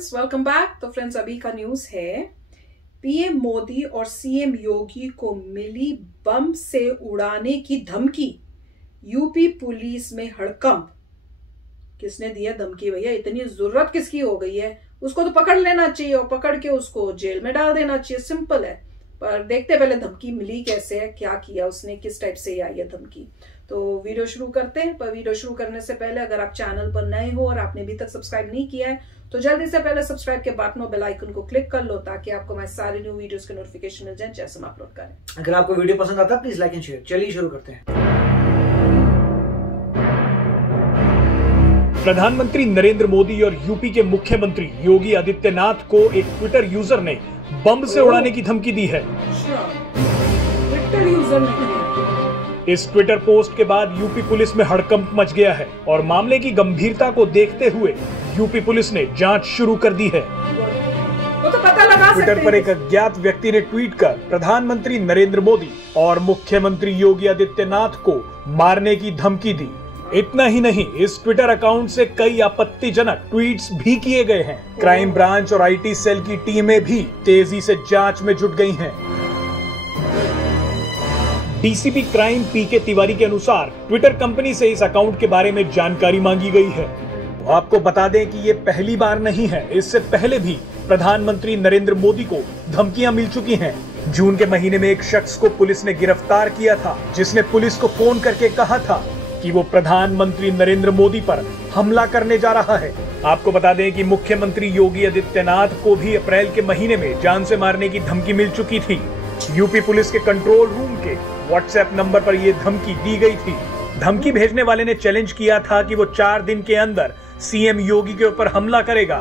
Friends, welcome back. तो friends, अभी का न्यूज है पीएम मोदी और सीएम योगी को मिली बम से उड़ाने की धमकी। यूपी पुलिस में हड़कंप। किसने दिया धमकी भैया? इतनी जरूरत किसकी हो गई है? उसको तो पकड़ लेना चाहिए और पकड़ के उसको जेल में डाल देना चाहिए, सिंपल है। पर देखते पहले धमकी मिली कैसे है, क्या किया उसने, किस टाइप से आई है धमकी। तो वीडियो शुरू करते हैं। पर वीडियो शुरू करने से पहले अगर आप चैनल पर नए हो और आपने अभी तक सब्सक्राइब नहीं किया है तो जल्दी से पहले सब्सक्राइब के बटन और बेल आइकन को क्लिक कर लो ताकि आपको हमारे सारे न्यू वीडियोस के नोटिफिकेशन मिल जाए जैसे हम अपलोड करें। अगर आपको वीडियो पसंद आता है प्लीज लाइक एंड शेयर। चलिए शुरू करते हैं। प्रधानमंत्री नरेंद्र मोदी और यूपी के मुख्यमंत्री योगी आदित्यनाथ को एक ट्विटर यूजर ने बम से उड़ाने की धमकी दी है। ट्विटर यूजर ने इस ट्विटर पोस्ट के बाद यूपी पुलिस में हड़कंप मच गया है और मामले की गंभीरता को देखते हुए यूपी पुलिस ने जांच शुरू कर दी है। वो तो पता लगा ट्विटर पर एक अज्ञात व्यक्ति ने ट्वीट कर प्रधानमंत्री नरेंद्र मोदी और मुख्यमंत्री योगी आदित्यनाथ को मारने की धमकी दी। इतना ही नहीं, इस ट्विटर अकाउंट से कई आपत्तिजनक ट्वीट्स भी किए गए हैं। क्राइम ब्रांच और आईटी सेल की टीमें भी तेजी से जांच में जुट गई हैं। डीसीपी क्राइम पीके तिवारी के अनुसार ट्विटर कंपनी से इस अकाउंट के बारे में जानकारी मांगी गई है। तो आपको बता दें कि ये पहली बार नहीं है, इससे पहले भी प्रधानमंत्री नरेंद्र मोदी को धमकियां मिल चुकी हैं। जून के महीने में एक शख्स को पुलिस ने गिरफ्तार किया था जिसने पुलिस को फोन करके कहा था कि वो प्रधानमंत्री नरेंद्र मोदी पर हमला करने जा रहा है। आपको बता दें कि मुख्यमंत्री योगी आदित्यनाथ को भी अप्रैल के महीने में जान से मारने की धमकी मिल चुकी थी। यूपी पुलिस के कंट्रोल रूम के व्हाट्सएप नंबर पर यह धमकी दी गई थी। धमकी भेजने वाले ने चैलेंज किया था कि वो 4 दिन के अंदर सीएम योगी के ऊपर हमला करेगा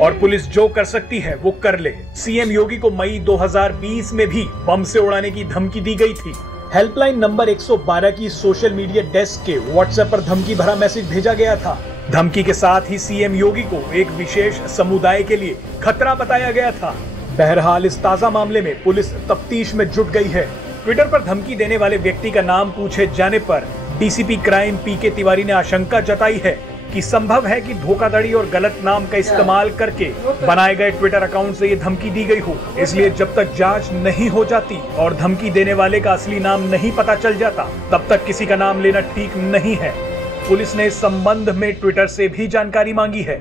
और पुलिस जो कर सकती है वो कर ले। सीएम योगी को मई 2020 में भी बम से उड़ाने की धमकी दी गई थी। हेल्पलाइन नंबर 112 की सोशल मीडिया डेस्क के व्हाट्सएप पर धमकी भरा मैसेज भेजा गया था। धमकी के साथ ही सीएम योगी को एक विशेष समुदाय के लिए खतरा बताया गया था। बहरहाल इस ताजा मामले में पुलिस तफ्तीश में जुट गई है। ट्विटर पर धमकी देने वाले व्यक्ति का नाम पूछे जाने पर डीसीपी क्राइम पीके तिवारी ने आशंका जताई है कि संभव है कि धोखाधड़ी और गलत नाम का इस्तेमाल करके बनाए गए ट्विटर अकाउंट से ये धमकी दी गई हो। इसलिए जब तक जांच नहीं हो जाती और धमकी देने वाले का असली नाम नहीं पता चल जाता तब तक किसी का नाम लेना ठीक नहीं है। पुलिस ने इस संबंध में ट्विटर से भी जानकारी मांगी है।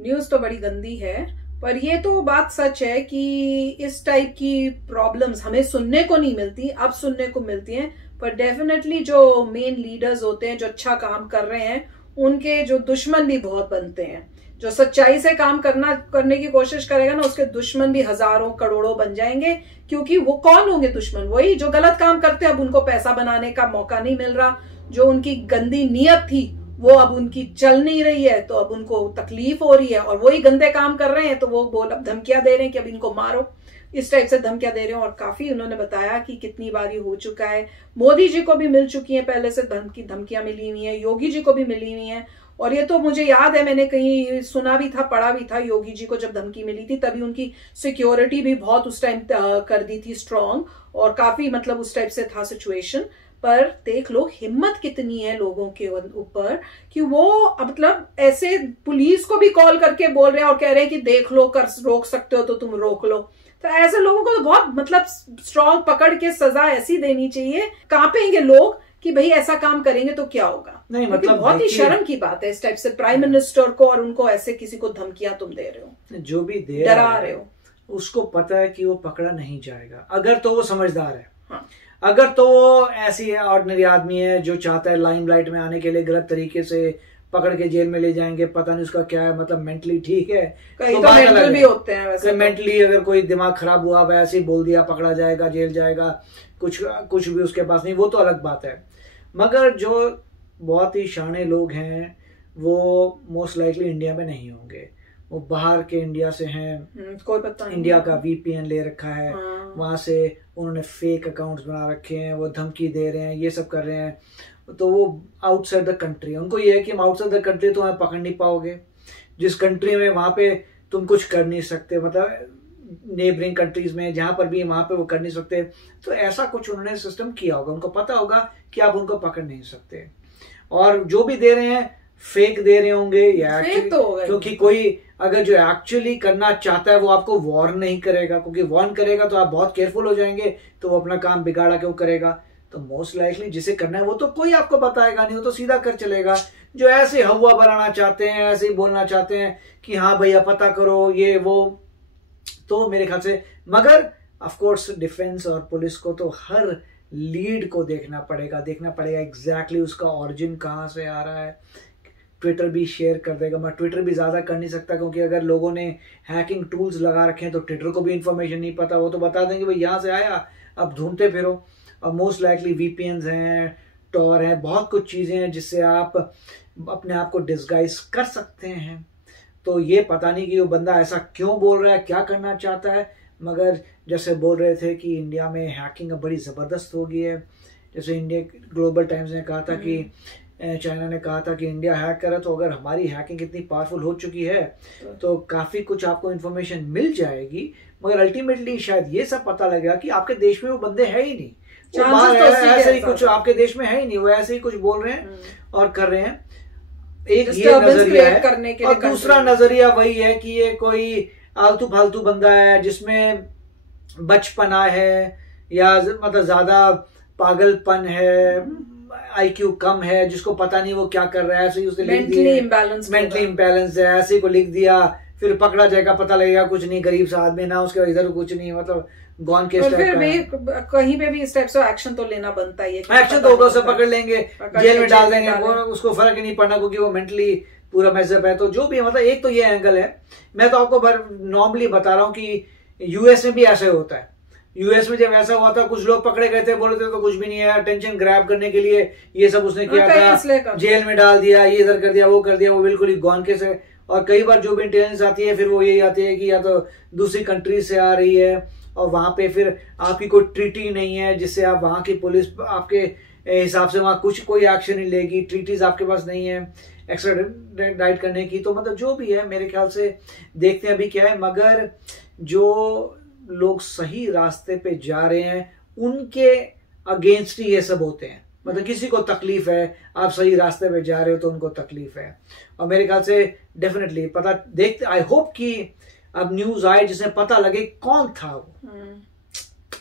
न्यूज तो बड़ी गंदी है, पर ये तो बात सच है कि इस टाइप की प्रॉब्लम्स हमें सुनने को नहीं मिलती, अब सुनने को मिलती हैं। पर डेफिनेटली जो मेन लीडर्स होते हैं, जो अच्छा काम कर रहे हैं, उनके जो दुश्मन भी बहुत बनते हैं। जो सच्चाई से काम करने की कोशिश करेगा ना, उसके दुश्मन भी हजारों करोड़ों बन जाएंगे। क्योंकि वो कौन होंगे दुश्मन? वही जो गलत काम करते हैं, अब उनको पैसा बनाने का मौका नहीं मिल रहा। जो उनकी गंदी नीयत थी वो अब उनकी चल नहीं रही है, तो अब उनको तकलीफ हो रही है और वही गंदे काम कर रहे हैं तो वो अब धमकियां दे रहे हैं कि अब इनको मारो। इस टाइप से धमकियां दे रहे हैं। और काफी उन्होंने बताया कि कितनी बार ये हो चुका है। मोदी जी को भी मिल चुकी है पहले से धमकियां मिली हुई हैं, योगी जी को भी मिली हुई हैं। और ये तो मुझे याद है, मैंने कहीं सुना भी था, पढ़ा भी था, योगी जी को जब धमकी मिली थी तभी उनकी सिक्योरिटी भी बहुत उस टाइम कर दी थी स्ट्रांग, और काफी मतलब उस टाइप से था सिचुएशन। पर देख लो हिम्मत कितनी है लोगों के ऊपर कि वो मतलब ऐसे पुलिस को भी कॉल करके बोल रहे हैं और कह रहे हैं कि देख लो, कर रोक सकते हो तो तुम रोक लो। तो ऐसे लोगों को तो बहुत मतलब स्ट्रांग पकड़ के सजा ऐसी देनी चाहिए, कांपेंगे लोग कि भाई ऐसा काम करेंगे तो क्या होगा। नहीं मतलब बहुत ही शर्म की बात है इस टाइप से प्राइम मिनिस्टर को और उनको ऐसे किसी को धमकियां तुम दे रहे हो, जो भी दे डरा रहे हो। उसको पता है कि वो पकड़ा नहीं जाएगा, अगर तो वो समझदार है। हाँ। अगर तो वो ऐसी है ऑर्डिनरी आदमी है जो चाहता है लाइमलाइट में आने के लिए गलत तरीके से पकड़ के जेल में ले जाएंगे, पता नहीं उसका क्या है, मतलब मेंटली ठीक है, कई तो मेंटल भी होते हैं वैसे। मेंटली अगर कोई दिमाग खराब हुआ वैसे ही बोल दिया पकड़ा जाएगा, जेल जाएगा, कुछ भी उसके पास नहीं, वो तो अलग बात है। मगर जो बहुत ही शाणे लोग हैं वो मोस्ट लाइकली इंडिया में नहीं होंगे, वो बाहर के इंडिया से हैं। कोई पता नहीं, इंडिया का वीपीएन ले रखा है। हाँ। वहां से उन्होंने फेक अकाउंट्स बना रखे हैं, वो धमकी दे रहे हैं, ये सब कर रहे हैं। तो वो आउटसाइड द कंट्री, उनको ये है कि हम आउटसाइड द कंट्री तो हमें पकड़ नहीं पाओगे, जिस कंट्री में वहां पे तुम कुछ कर नहीं सकते, मतलब नेबरिंग कंट्रीज में जहां पर भी वहां पे वो कर नहीं सकते। तो ऐसा कुछ उन्होंने सिस्टम किया होगा, उनको पता होगा कि आप उनको पकड़ नहीं सकते। और जो भी दे रहे हैं फेक दे रहे होंगे या फेक तो क्योंकि कोई अगर जो एक्चुअली करना चाहता है वो आपको वार्न नहीं करेगा, क्योंकि वार्न करेगा तो आप बहुत केयरफुल हो जाएंगे, तो वो अपना काम बिगाड़ा क्यों करेगा। तो मोस्ट लाइकली जिसे करना है वो तो कोई आपको बताएगा नहीं, वो तो सीधा कर चलेगा। जो ऐसे हवा बनाना चाहते हैं, ऐसे ही बोलना चाहते हैं कि हाँ भैया पता करो ये वो, तो मेरे ख्याल से, मगर ऑफ कोर्स डिफेंस और पुलिस को तो हर लीड को देखना पड़ेगा एग्जैक्टली उसका ओरिजिन कहाँ से आ रहा है। ट्विटर भी शेयर कर देगा, मैं ट्विटर भी ज़्यादा कर नहीं सकता, क्योंकि अगर लोगों ने हैकिंग टूल्स लगा रखे हैं तो ट्विटर को भी इंफॉर्मेशन नहीं पता, वो तो बता देंगे भाई यहाँ से आया, अब ढूंढते फिरो। और मोस्ट लाइकली वीपीएन्स हैं, टॉर हैं, बहुत कुछ चीज़ें हैं जिससे आप अपने आप को डिस्गाइज कर सकते हैं। तो ये पता नहीं कि वो बंदा ऐसा क्यों बोल रहा है, क्या करना चाहता है, मगर जैसे बोल रहे थे कि इंडिया में हैकिंग अब बड़ी ज़बरदस्त हो गई है। जैसे इंडिया ग्लोबल टाइम्स ने कहा था कि चाइना ने कहा था कि इंडिया हैक करे, तो अगर हमारी हैकिंग इतनी पावरफुल हो चुकी है तो काफ़ी कुछ आपको इन्फॉर्मेशन मिल जाएगी, मगर अल्टीमेटली शायद ये सब पता लगेगा कि आपके देश में वो बंदे है ही नहीं, ऐसे ही कुछ आपके देश में है ही नहीं, वो ऐसे ही कुछ बोल रहे हैं और कर रहे हैं। एक ये नजरिया है, और दूसरा नजरिया वही है कि ये कोई आलतू फालतू बंदा है जिसमें बचपना है या मतलब ज्यादा पागलपन है, आईक्यू कम है, जिसको पता नहीं वो क्या कर रहा है, ऐसे ही उसने लिख दिया मेंटली इम्बैलेंस है, ऐसे को लिख दिया, फिर पकड़ा जाएगा, पता लगेगा कुछ नहीं, गरीब सा आदमी ना, उसके इधर कुछ नहीं, मतलब गॉन केस टाइप फिर भी कहीं पे भी इस टाइप से एक्शन तो लेना बनता ही है। एक्शन तो होगा, उसे पकड़ लेंगे, जेल में डाल देंगे, उसको फर्क ही नहीं पड़ना क्योंकि वो मेंटली पूरा मैसअप है। तो जो भी मतलब एक तो ये एंगल है। मैं तो आपको नॉर्मली बता रहा हूँ कि यूएस में भी ऐसा होता है। यूएस में जब ऐसा हुआ था, कुछ लोग पकड़े गए थे, बोले थे तो कुछ भी नहीं है, अटेंशन ग्रैब करने के लिए ये सब उसने किया था, जेल में डाल दिया, ये इधर कर दिया, वो कर दिया, वो बिल्कुल ही गॉन केस है। और कई बार जो भी इंटेलिजेंस आती है फिर वो यही आती है कि या तो दूसरी कंट्री से आ रही है और वहां पे फिर आपकी कोई ट्रीटी नहीं है जिससे आप वहां की पुलिस आपके हिसाब से वहां कुछ कोई एक्शन नहीं लेगी, ट्रीटीज आपके पास नहीं है एक्स्ट्राडाइट करने की। तो मतलब जो भी है मेरे ख्याल से देखते हैं अभी क्या है, मगर जो लोग सही रास्ते पे जा रहे हैं उनके अगेंस्ट ही ये सब होते हैं। मतलब किसी को तकलीफ है, आप सही रास्ते पे जा रहे हो तो उनको तकलीफ है। और मेरे ख्याल से डेफिनेटली पता देखते, आई होप कि अब न्यूज आए जिसमें पता लगे कौन था वो।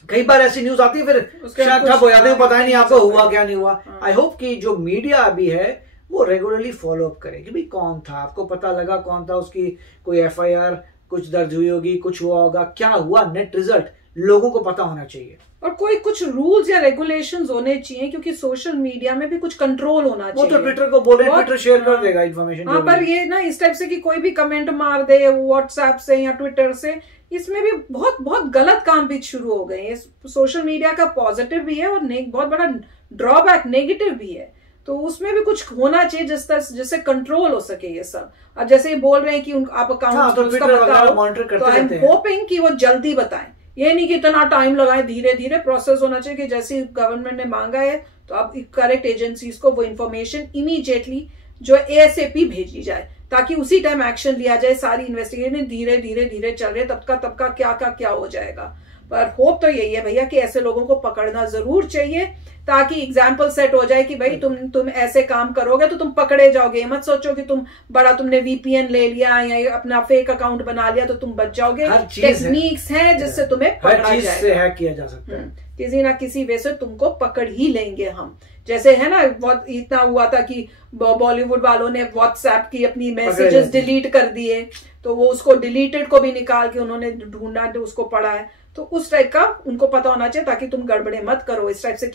कई बार ऐसी न्यूज आती है फिर शायद ठप हो जाते हैं, पता ही नहीं आपको हुआ क्या नहीं हुआ। आई होप कि जो मीडिया अभी है वो रेगुलरली फॉलो अप करे कि भाई कौन था, आपको पता लगा कौन था, उसकी कोई एफआईआर कुछ दर्ज हुई होगी, कुछ हुआ होगा, क्या हुआ, नेट रिजल्ट लोगों को पता होना चाहिए। और कोई कुछ रूल्स या रेगुलेशंस होने चाहिए, क्योंकि सोशल मीडिया में भी कुछ कंट्रोल होना चाहिए। वो तो ट्विटर को बोले, ट्विटर शेयर कर देगा इन्फॉर्मेशन। हाँ, पर ये ना इस टाइप से कि कोई भी कमेंट मार दे व्हाट्सएप से या ट्विटर से, इसमें भी बहुत बहुत गलत काम भी शुरू हो गए हैं। सोशल मीडिया का पॉजिटिव भी है और बहुत बड़ा ड्रॉबैक नेगेटिव भी है। तो उसमें भी कुछ होना चाहिए जिससे कंट्रोल हो सके ये सब। अब जैसे ये बोल रहे हैं कि आप अकाउंट तो आई एम होपिंग कि वो जल्दी बताएं, ये नहीं कि इतना टाइम लगाए, धीरे धीरे प्रोसेस होना चाहिए कि जैसे गवर्नमेंट ने मांगा है तो अब करेक्ट एजेंसीज को वो इन्फॉर्मेशन इमीडिएटली जो एएसएपी भेजी जाए, ताकि उसी टाइम एक्शन लिया जाए। सारी इन्वेस्टिगेशन धीरे धीरे धीरे चल रहे, तब का क्या हो जाएगा। पर होप तो यही है भैया कि ऐसे लोगों को पकड़ना जरूर चाहिए, ताकि एग्जाम्पल सेट हो जाए कि भाई तुम ऐसे काम करोगे तो तुम पकड़े जाओगे। मत सोचो कि तुमने वीपीएन ले लिया या अपना फेक अकाउंट बना लिया तो तुम बच जाओगे। टेक्निक्स हैं जिससे तुम्हें पकड़ा जाएगा, हैक किया जा सकता है। किसी ना किसी वे से तुमको पकड़ ही लेंगे हम। जैसे है ना, बहुत इतना हुआ था कि बॉलीवुड वालों ने व्हाट्सएप की अपनी मैसेजेस डिलीट कर दिए, तो वो उसको डिलीटेड को भी निकाल के उन्होंने ढूंढा, उसको पढ़ा है। तो उस टाइप का उनको पता होना चाहिए, ताकि तुम गड़बड़े मत करो। इस टाइप से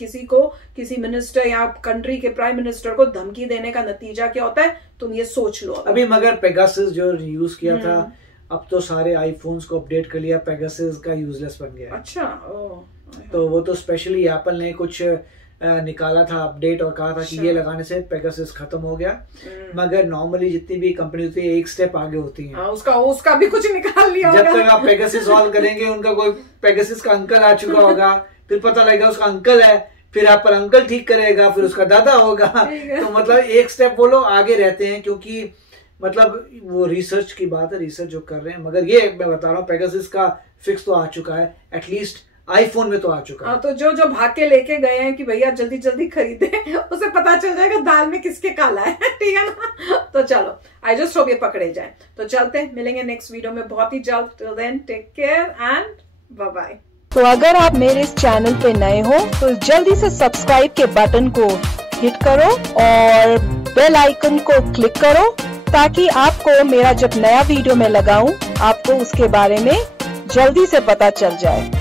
किसी मिनिस्टर या कंट्री के प्राइम मिनिस्टर को धमकी देने का नतीजा क्या होता है, तुम ये सोच लो। अभी मगर पेगासस जो यूज किया था, अब तो सारे आईफोन्स को अपडेट कर लिया, पेगासस का यूजलेस बन गया। अच्छा, तो वो तो स्पेशली एप्पल ने कुछ निकाला था अपडेट और कहा था कि ये लगाने से पेगासस खत्म हो गया। मगर नॉर्मली जितनी भी कंपनी होती है एक स्टेप आगे होती है। उसका भी कुछ निकाल लिया। जब तक आप पेगासस सॉल्व करेंगे, उनका कोई पेगासस का अंकल आ चुका होगा, फिर पता लगेगा उसका अंकल है, फिर आप पर अंकल ठीक करेगा, फिर उसका दादा होगा। तो मतलब एक स्टेप वो लोग आगे रहते हैं, क्योंकि मतलब वो रिसर्च की बात है, रिसर्च जो कर रहे हैं। मगर ये मैं बता रहा हूँ पेगासस का फिक्स तो आ चुका है, एटलीस्ट आईफोन में तो आ चुका है। तो जो जो भाग के लेके गए हैं कि भैया जल्दी जल्दी खरीदे, उसे पता चल जाएगा दाल में किसके काला है। ठीक है ना? तो चलो, आई जस्ट होप ये पकड़े जाए। तो चलते हैं, मिलेंगे नेक्स्ट वीडियो में बहुत ही जल्द। Till then take care and bye bye. तो अगर आप मेरे इस चैनल पे नए हो तो जल्दी से सब्सक्राइब के बटन को हिट करो और बेल आइकन को क्लिक करो, ताकि आपको मेरा जब नया वीडियो मैं लगाऊं आपको उसके बारे में जल्दी से पता चल जाए।